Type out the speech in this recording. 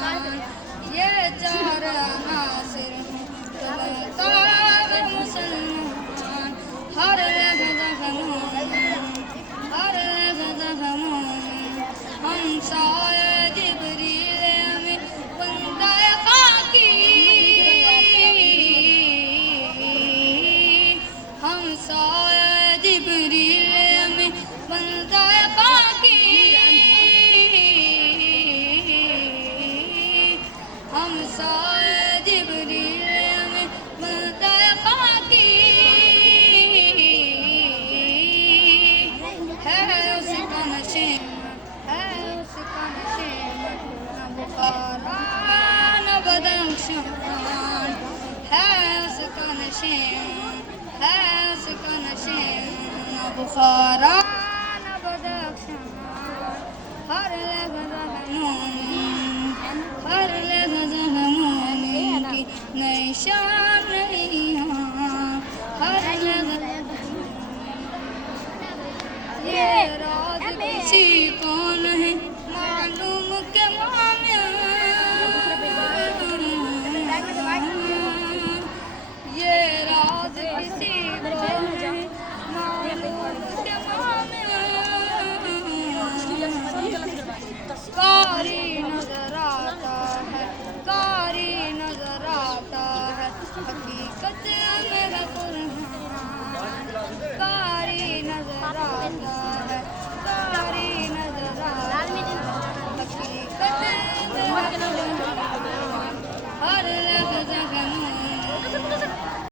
ये चार नासिर तब मुसलमान हर हम साए जिब्रील में बंदा खाकी हम साए जिब्रील में बंदा खाकी हम साए जिब्रील में बंदा खाकी है उसका नशीब है उसका नशीब न बुखारा न बदख्शान है उसका नशीब है उसका नशीब न बुखारा न बदख्शान हर लहज़ा